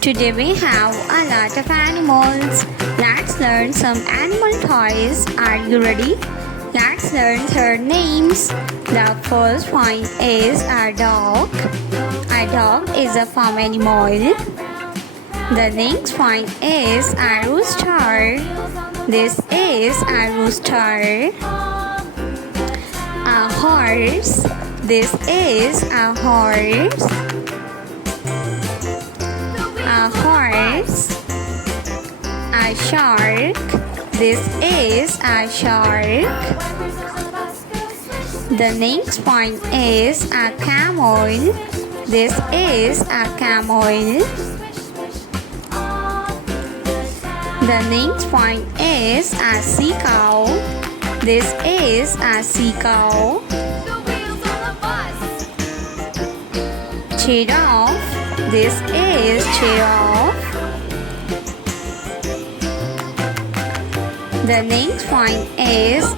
Today we have a lot of animals. Let's learn some animal toys. Are you ready? Let's learn their names. The first one is a dog. A dog is a farm animal. The next one is a rooster. This is a rooster. A horse. This is a horse. A horse. A shark. This is a shark. The next one is a camel. This is a camel. The next one is a seagull. This is a seagull. Giraffe. This is giraffe. The next one is a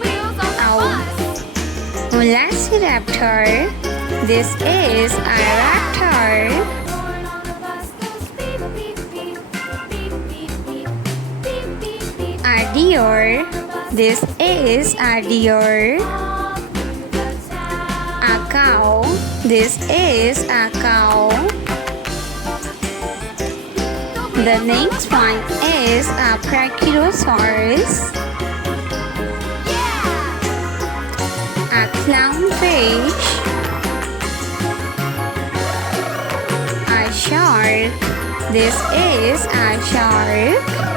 velociraptor. This is a raptor. A deer. This is a deer. A cow. This is a cow. The next one is a brachiosaurus. A clownfish. A shark. This is a shark.